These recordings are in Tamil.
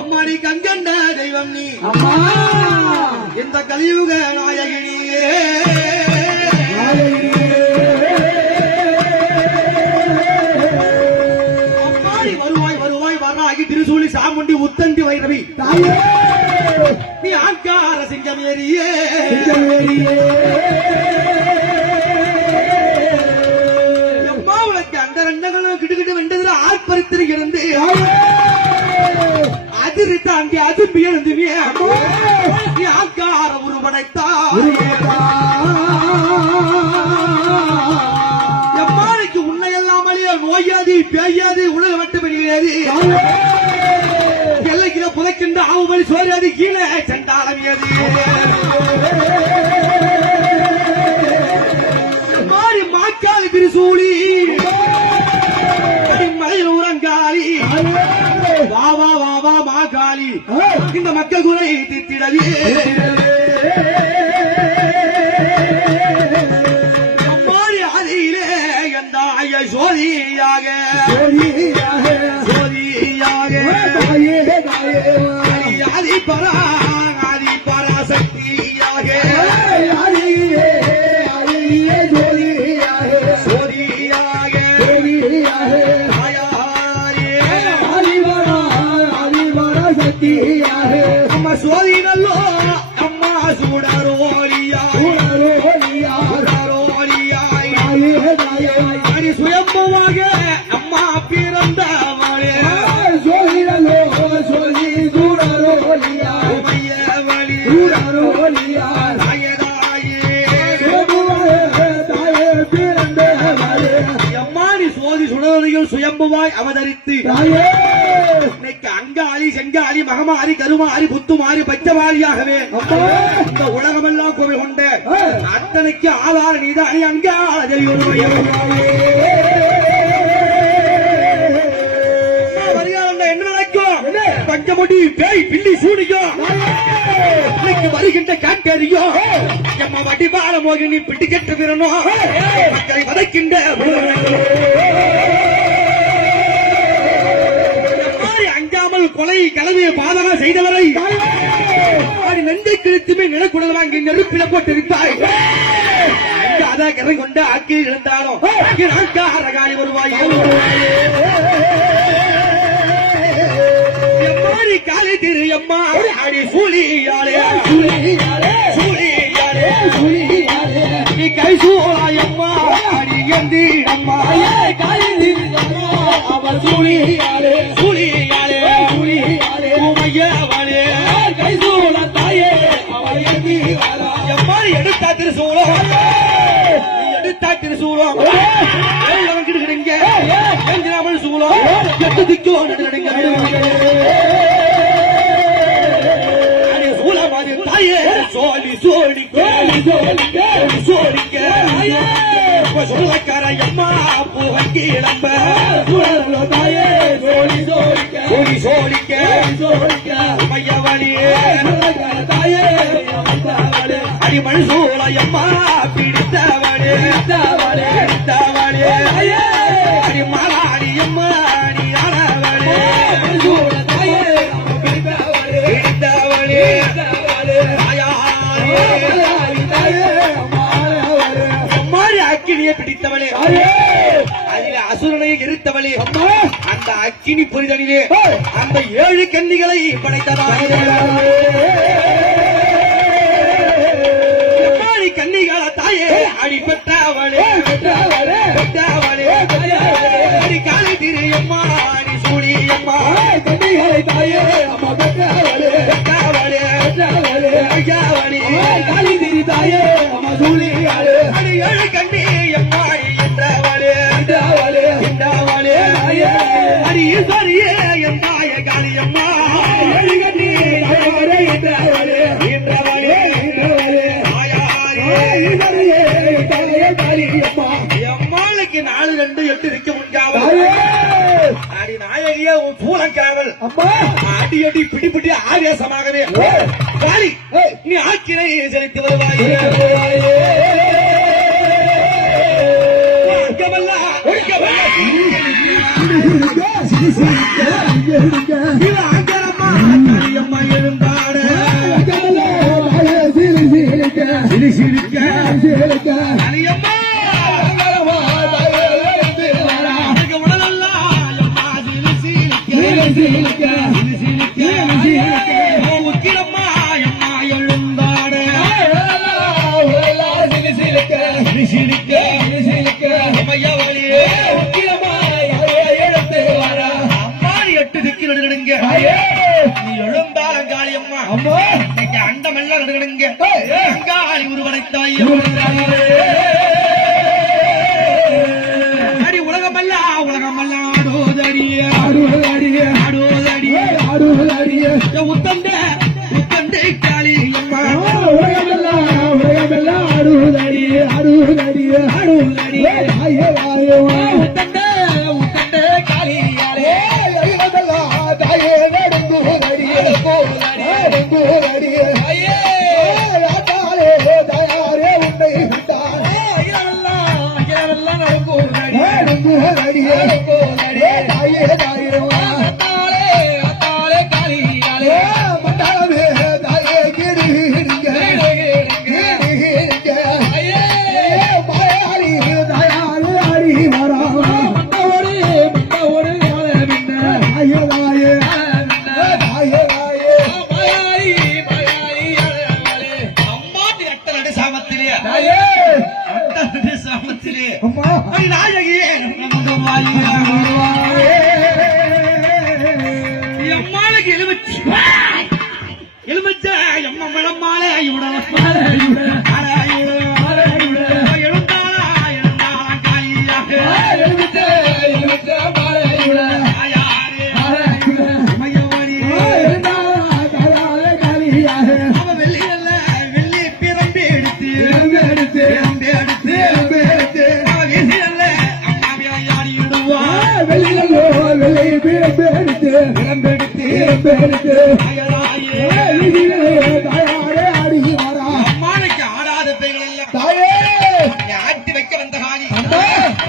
அம்மா நீ கண்கண்ட தெய்வம் நீ அம்மா இந்த கலியுக நாயகினியே அம்மாடி வருவாய் வருவாய் வராகி திருசூலி சாமுண்டி உத்தண்டி வைரவி நீ ஆங்கார சிங்கமேரியே அம்மா உனக்கு அந்த ரெண்டங்களும் கிட்டுக்கிட்டு வெண்டதுல ஆர்ப்பரித்திருக்கிறது அதிரி தாண்டி அதும்பி எழுந்துவிய நீ ஆங்கார உருவனைத்தா எம்மானைக்கு உன்னை எல்லாமலே நோயாது பேயாது உடல் மட்டும் வெளியேறி எல்லைக்கிற புதைக்கின்ற ஆவுமணி சோறாது கீழே சென்றாளமியது மாறி மாக்காளி திருசூலி மலையில் உரங்காளி வா வா வா வா மாகாளி இந்த மக்கள் குறை தித்திடவே அம்மாடி அதையிலே எந்த ஐய சோதியாக ஆதி பராசக்தியாக அம்மா சோதி நல்லோ அம்மா சூடரோலியா சுயம்பமாக அம்மா பிறந்தவளே எம்மாடி சோதி சுடரையில் சுயம்புவாய் அவதரித்து இன்னைக்கு அங்காளி செங்காளி மகமாரி கருமாரி புத்துமாரி பச்சமாரியாகவே இந்த உலகமெல்லாம் கோவில் கொண்ட அத்தனைக்கு ஆதார நீதானி அங்காள என்ன நடக்கும் பஞ்சமுடி பேய் பில்லி சூடியும் இன்னைக்கு வருகின்ற காட்டறியோ எம்மா வடிவாள மோகினி பிடி கெட்டு விரணும் மக்களை வதைக்கின்ற அஞ்சாமல் கொலை கலவையை பாதகம் செய்தவரை நெஞ்சை கிழித்துமே நிலக்குடல் வாங்கி நெருப்பில போட்டிருப்பாய் அதை கரை கொண்டு ஆக்கி இருந்தாலும் அரகாணி வருவாய் எம்மாடி காலை திரு எம்மா அடி சூழியாளே நீ கை சூழா எம்மா அடி எந்தி அம்மா காலை திரு எம்மா அவர் சூழியாளே உமையவளே கை சூழ தாயே அவர் எந்தி எம்மாடி எடுத்தா திருசூலம் திருசூலம் கிடுக்கிறீங்க சூலம் எட்டு திக்கோ நடுங்க சூலமாதி தாயே சோழி சோழிக்க சொல்லக்கார அம்மா பூவங்கி இளம்ப தாயே சோழிக்க மையவழியே தாயே அடிமண் சூழ அம்மா பிடித்தவளே அடி மாலாடி அம்மா அடி ஆனவளே பிடித்தவளே அம்மாடி அக்கினியை பிடித்தவளே அதில் அசுரனை எரித்தவளே அந்த அக்கினி புரிதலிலே அந்த 7 கன்னிகளை படைத்ததாய் கன்னிகால தாயே அடி பெற்றவளே அடி காலை திரு அம்மா அடி சூழி அம்மா கன்னிகாலை தாயே அம்மா பெற்றவளே ஐயாவளி காலை திரு தாயே அம்மா சூழி அடி 7 கண்ணி அம்மா என்றவளே அடி ஈஸ்வரியே எந்தாய காளி அம்மா 7 கண்ணி என்றவளே எம்மாளுக்கு 4 2 8 இருக்க முடியாது அடி நாயகிய உன் பூலக்காவல் அடி அடி பிடிபிடி ஆவேசமாகவே காளி நீ ஆக்கினை செலுத்தி வருவாய் உக்கிரம்மா எம்மா எழுந்தாட அம்மாடி 8 திக்கில் எடுங்க நீ எழுந்தாலும் காளி அம்மா இன்னைக்கு அண்டமெல்லாம் எடுங்க காளி உருவனைத்தாய் அடி உலகமெல்லாம் ஆடுவதடிய உத்தண்டே காளி அம்மா உலகமெல்லாம் ஆடுவதடிய உத்தண்டே காளியாலே தாயே நடுங்குவதடிய தயாரே உன்னை தாயே தாயிரவா மண்டாவே தாயே கிடுகிடுங்க மாயாரி தயாரே அடி வரா அம்மாட்டி அட்டனடு சாமத்திலே நாயகியே எம்மாளுக்கு எலுமிச்ச எம்ம மழமாலே எழுந்தாளா காலியாக வெள்ளி பிறம்பி எடுத்து அம்மானுக்கு ஆடாத பெய்கள் எல்லாம் ஆட்டி வைக்க வந்த காணி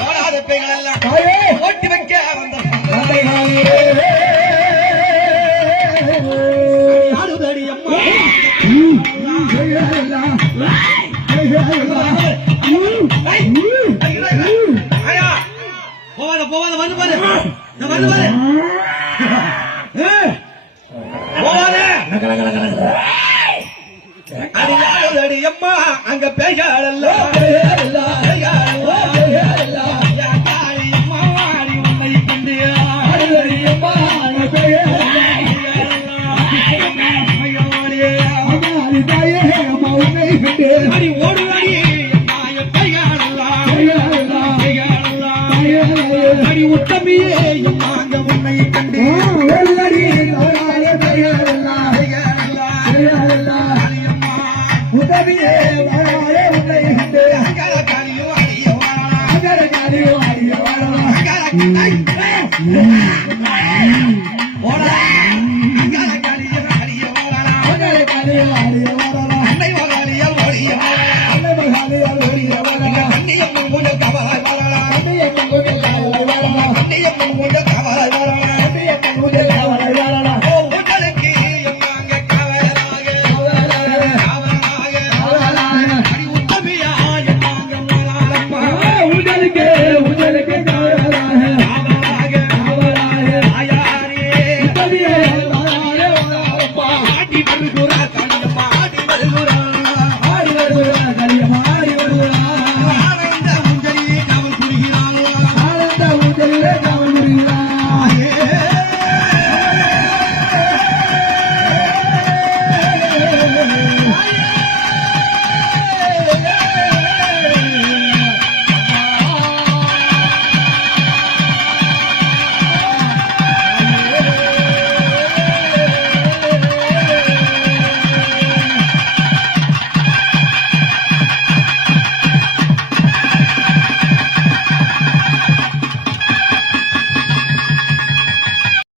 ஆடாத பெய்கள் எல்லாம் ஓட்டி வைக்க வந்த ஆடுதடி அம்மா போவாத வந்து பாரு வந்து பாரு அடி அம்மா அங்க பேசாடல்ல உன்னை கண்டு அடி ஓடுவாடி அடி உத்தமியே அங்க உன்னை கண்டு உதவியே வாழே உன்னை கண்டு அகர காலியோ